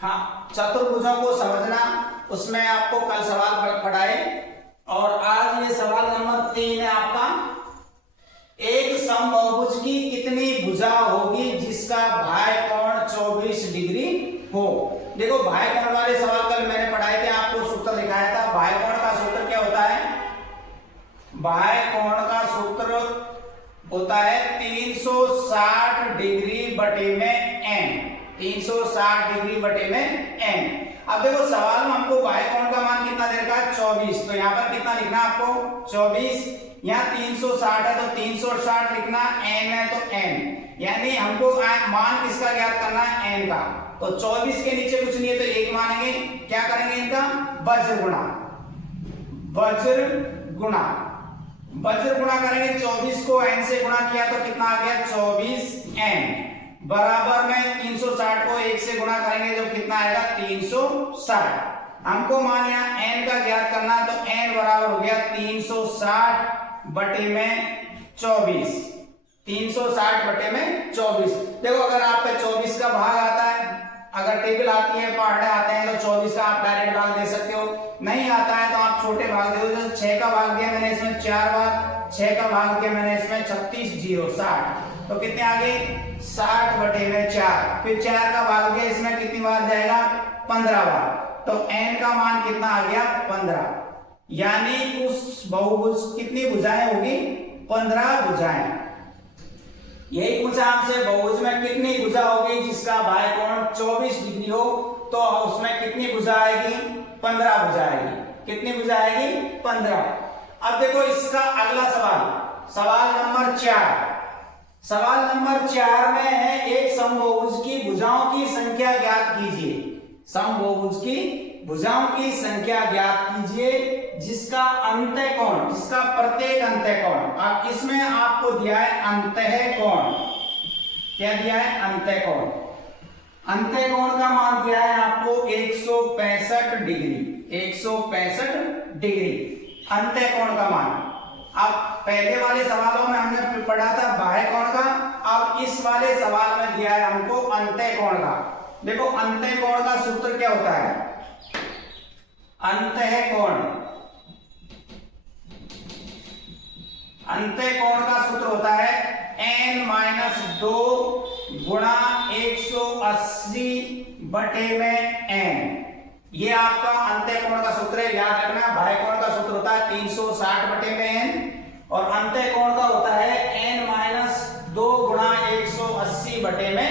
हाँ, चतुर्भुजों को समझना, उसमें आपको कल सवाल पढ़ाए और आज ये सवाल नंबर 3 है आपका। एक समबाहुभुज की कितनी भुजा होगी जिसका बाह्य कोण 24 डिग्री हो। देखो बाह्य कोण वाले सवाल कल मैंने पढ़ाए थे, आपको सूत्र दिखाया था। बाह्य कोण का सूत्र क्या होता है? बाह्य कोण का सूत्र होता है 360 डिग्री बटे में n। 360 डिग्री बटे में n। अब देखो सवाल में हमको बाह्य कोण का मान कितना दे रखा है? 24। तो यहाँ पर कितना लिखना है आपको? 24। यहाँ 360 है तो 360 लिखना, n है तो n। यानी हमको मान किसका ज्ञात करना है? n का। तो 24 के नीचे कुछ नहीं है तो 1 मानेंगे। क्या करेंगे? इनका वज्र गुणा। वज्र गुणा, वज्र गुणा करेंगे। 24 को n से गुणा किया तो कितना आ गया? 24n बराबर में 360 को 1 से गुणा करेंगे जो कितना आएगा? 360। हमको मान यहाँ n का ज्ञात करना है तो n बराबर हो गया 360 बटे में 24। 360 बटे में 24। देखो अगर आपका 24 का भाग आता है, अगर टेबल आती है, पढ़ने आते हैं तो 24 का आप डायरेक्ट भाग दे सकते हो। नहीं आता है तो आप छोटे भाग दे दो। 6 का भाग दिया मैंने इसमें 4 बार, 6 का भाग दिया मैंने इसमें 36 0 60। तो कितने आ गए? 60 बटे में 4। फिर 4 का भाग दिया इसमें कितनी बार जाएगा? 15 बार। तो n का मान कितना आ गया? 15। यानी उस बहुभुज कितनी भुजाएं होगी? 15 भुजाएं। यही पूछा हमसे, बहुभुज में कितनी भुजा होगी जिसका बाह्य कोण 24 डिग्री हो। तो उसमें कितनी भुजा आएगी? 15 भुजा आएगी। कितनी भुजा आएगी? 15। अब देखो इसका अगला सवाल, सवाल नंबर 4। सवाल नंबर 4 में है एक समबाहुभुज की भुजाओं की संख्या ज्ञात कीजिए। समबाहुभुज की भुजाओं की संख्या ज्ञात कीजिए जिसका अंतः कोण, जिसका प्रत्येक अंतः कोण, अब इसमें आपको दिया है अंतः कोण। क्या दिया है? अंतः कोण। अंतः कोण का मान दिया है आपको 165 डिग्री। 165 डिग्री अंतः कोण का मान। अब पहले वाले सवालों में हमने पढ़ा था बाह्य कोण का, अब इस वाले सवाल में दिया है हमको अंतः कोण का। देखो अंतः कोण का सूत्र क्या होता है? अंतः कोण, अंतः कोण का सूत्र होता है n-2 गुणा 180 बटे में n। ये आपका अंतः कोण का सूत्र है, याद रखना। बाह्य कोण का सूत्र होता है 360 बटे में n और अंतः कोण का होता है n-2 गुणा 180 बटे में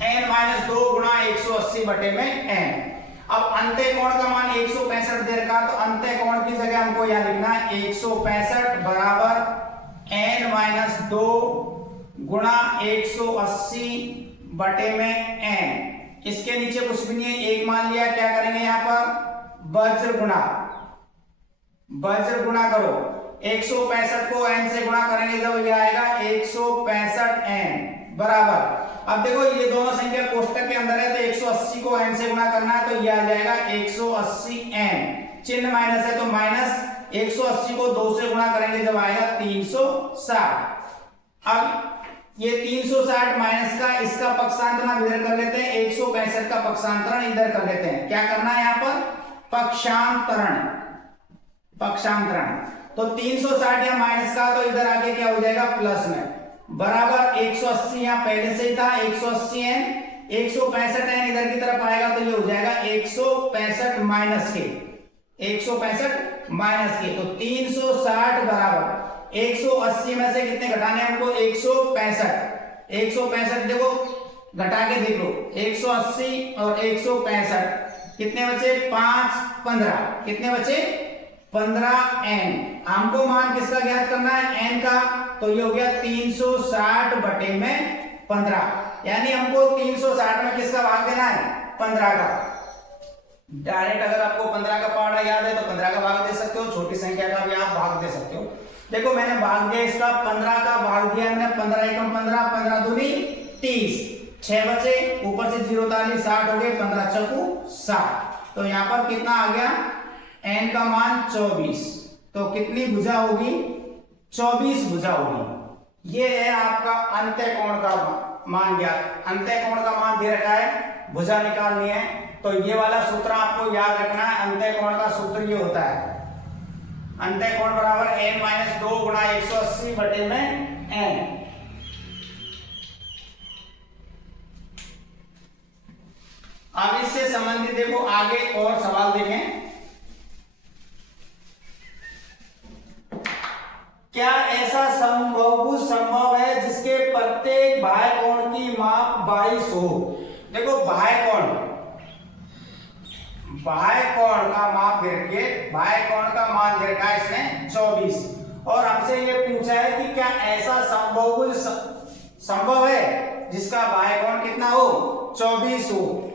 n-2 गुणा 180 बटे में n। अब अंतः कोण का मान 165 दे रखा, तो अंतः कोण की जगह हमको यहां लिखना है 165 बराबर n-2 गुणा 180 बटे में n। इसके नीचे कुछ भी नहीं है, एक मान लिया। क्या करेंगे यहाँ पर? वज्र गुणा। वज्र गुणा करो। 165 को n से गुणा करेंगे जब ये आएगा 165n बराबर। अब देखो ये दोनों संख्या कोष्टक के अंदर है तो 180 को n से गुणा करना है तो ये आ जाएगा 180n। चिन्ह माइनस है तो माइनस, 180 को 2 से गुणा करेंगे जब आएगा 360। अब ये 360 माइनस का इसका पक्षांतरण इधर कर लेते हैं, 165 का पक्षांतरण इधर कर लेते हैं। क्या करना है यहाँ पर? पक्षांतरण। पक्षांतरण तो 360 या माइनस का तो इधर आके क्या हो जाएगा? प्लस में बराबर 180 यहाँ पहले से ही था 180n, 165n इधर की तरफ आएगा तो ये हो जाएगा 165 माइनस के, 165 माइनस के। तो 360 बराबर 180 में से कितने घटाने हमको? 165। 165 देखो घटा के देखो, 180 और 165 कितने बचे? 5 15। कितने बचे? 15n। हमको मान किसका ज्ञात करना है? n का। तो ये हो गया 360 बटे में 15। यानी हमको 360 में किसका भाग देना है? 15 का। डायरेक्ट अगर आपको 15 का पहाड़ा याद है तो 15 का भाग दे सकते हो, छोटी संख्या का भी आप भाग दे सकते हो। देखो मैंने भाग दिया इसका 15 का भाग दिया मैंने 15 एकम 15, 15 दूनी 30, 6 बचे, ऊपर से 0 ताली 60 हो गए, 15 चौकू 60। तो यहाँ पर कितना आ गया? n का मान 24। तो कितनी भुजा होगी? 24 भुजा होगी। ये है आपका अंतः कोण का मान ज्ञात, अंतः कोण का मान दे रखा है, भुजा निकालनी है, तो ये वाला सूत्र आपको याद रखना है। अंतः कोण का सूत्र ये होता है, अंतः कोण बराबर n-2 गुणा 180 बटे में n। अब इससे संबंधित देखो आगे और सवाल देखें। क्या ऐसा बहुभुज संभव है जिसके प्रत्येक बाह्य कोण की माप 22 हो? देखो बाह्य कोण का माप दे रखिए, बाह्य कोण का मान दे रखा है इसने 24, और हमसे ये पूछा है कि क्या ऐसा बहुभुज संभव है जिसका बाह्य कोण कितना हो? 24 हो।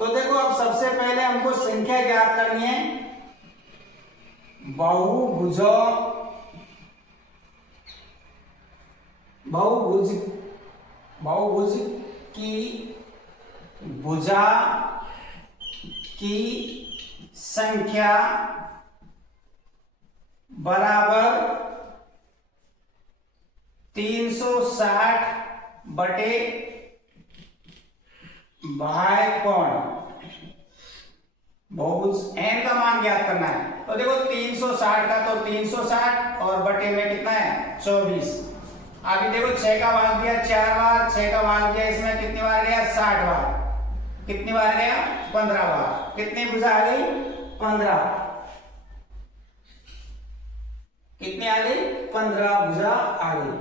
तो देखो अब सबसे पहले हमको संख्या ज्ञात करनी है बहुभुज की भुजा की संख्या बराबर 360 बटे बाह्य कोण। बहुभुज n का मान ज्ञात करना है, तो देखो 360 का तो 360 और बटे में कितना है 24। आगे देखो 6 का भाग दिया 4 बार, 6 का भाग दिया इसमें कितनी बार गया 60 बार, कितनी बार गया 15 बार, कितनी भुजा आ गई 15, कितनी आ गई 15 भुजा आ गई।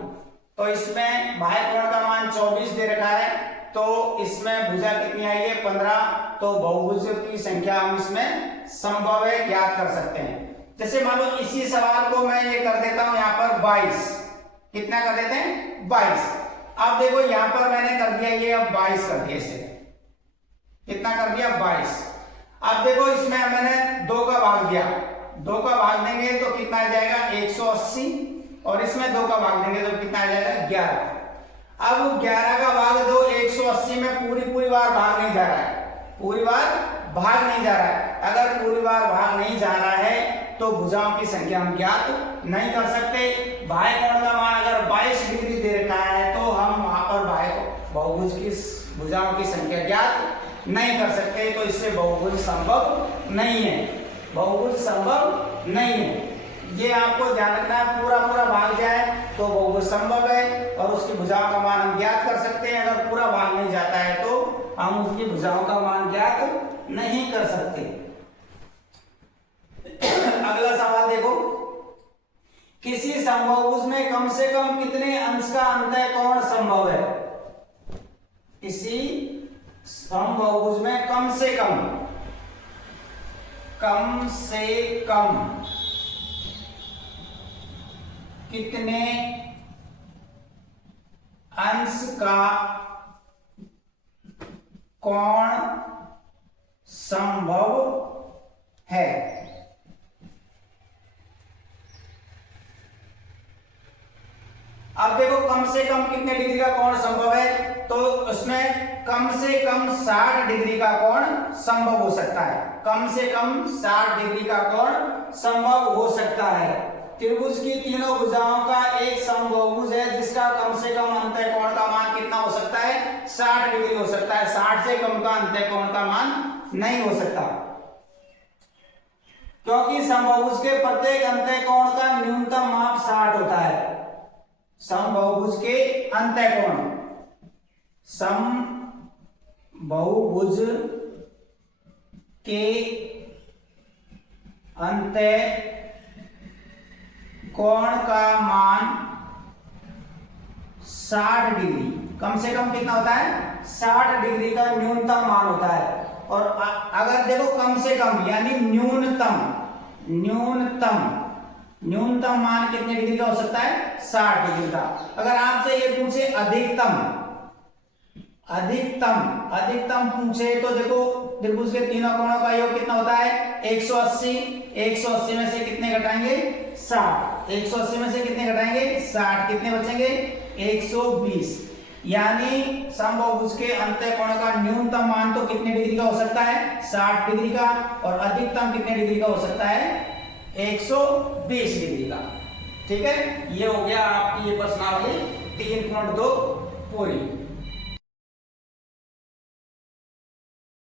तो इसमें बाह्य कोण का मान 24 दे रखा है, तो इसमें भुजा कितनी आई है 15, तो बहुभुज की संख्या हम इसमें संभव है ज्ञात कर सकते हैं। जैसे मान लो इसी सवाल को मैं ये कर देता हूं यहां पर 22, कितना कर देते हैं 22। अब देखो यहां पर मैंने कर दिया ये, अब 22 कर दिया, इसे कितना कर दिया 22। अब देखो इसमें मैंने 2 का भाग दिया, 2 का भाग देंगे तो कितना आ जाएगा 180, और इसमें 2 का भाग देंगे तो कितना आ जाएगा 11। अब 11 का भाग दो 180 में पूरी बार भाग नहीं जा रहा है, पूरी बार भाग नहीं जा रहा है। अगर पूरी बार भाग नहीं जा रहा है तो भुजाओं की संख्या हम ज्ञात नहीं कर सकते। बाह्य कोण का मान अगर 22 डिग्री दे रखा है तो हम वहां पर बहुभुज की भुजाओं की संख्या ज्ञात नहीं कर सकते, तो इससे बहुभुज संभव नहीं है, बहुभुज संभव नहीं है। ये आपको ध्यान रखना है, पूरा भाग जाए तो बहुभुज संभव है और उसकी भुजाओं का मान हम ज्ञात कर सकते हैं। अगर पूरा भाग नहीं जाता है तो हम उसकी भुजाओं का मान ज्ञात नहीं कर सकते। अगला सवाल देखो, किसी समबाहुभुज में कम से कम कितने अंश का अंतः कोण संभव है? किसी समबाहुभुज में कम से कम कितने अंश का कोण संभव है? अब देखो कम से कम कितने डिग्री का कोण संभव है, तो उसमें कम से कम 60 डिग्री का कोण संभव हो सकता है, कम से कम 60 डिग्री का कोण संभव हो सकता है। त्रिभुज की तीनों भुजाओं का एक समबाहुभुज है जिसका कम से कम अंतः कोण का मान कितना हो सकता है 60 डिग्री हो सकता है, 60 से कम का अंतः कोण का मान नहीं हो सकता, क्योंकि समबाहुभुज के प्रत्येक अंतः कोण का न्यूनतम माप 60 होता है। समबाहुभुज के अंतः कोण, समबाहुभुज के अंतः कोण का मान 60 डिग्री, कम से कम कितना होता है 60 डिग्री का न्यूनतम मान होता है। और अगर देखो कम से कम यानी न्यूनतम मान कितने डिग्री का हो सकता है 60 डिग्री का। अगर आपसे ये पूछे अधिकतम पूछे तो देखो त्रिभुज के तीनों कोणों का योग कितना होता है 180 में से कितने घटाएंगे 60, 180 में से कितने घटाएंगे 60, कितने बचेंगे 120। यानी समबाहुभुज के अंतः कोण का न्यूनतम मान तो कितने डिग्री का हो सकता है 60 डिग्री का, और अधिकतम कितने डिग्री का हो सकता है 120 डिग्री का। ठीक है, ये हो गया आपकी ये प्रश्नावली 3.2 पूरी।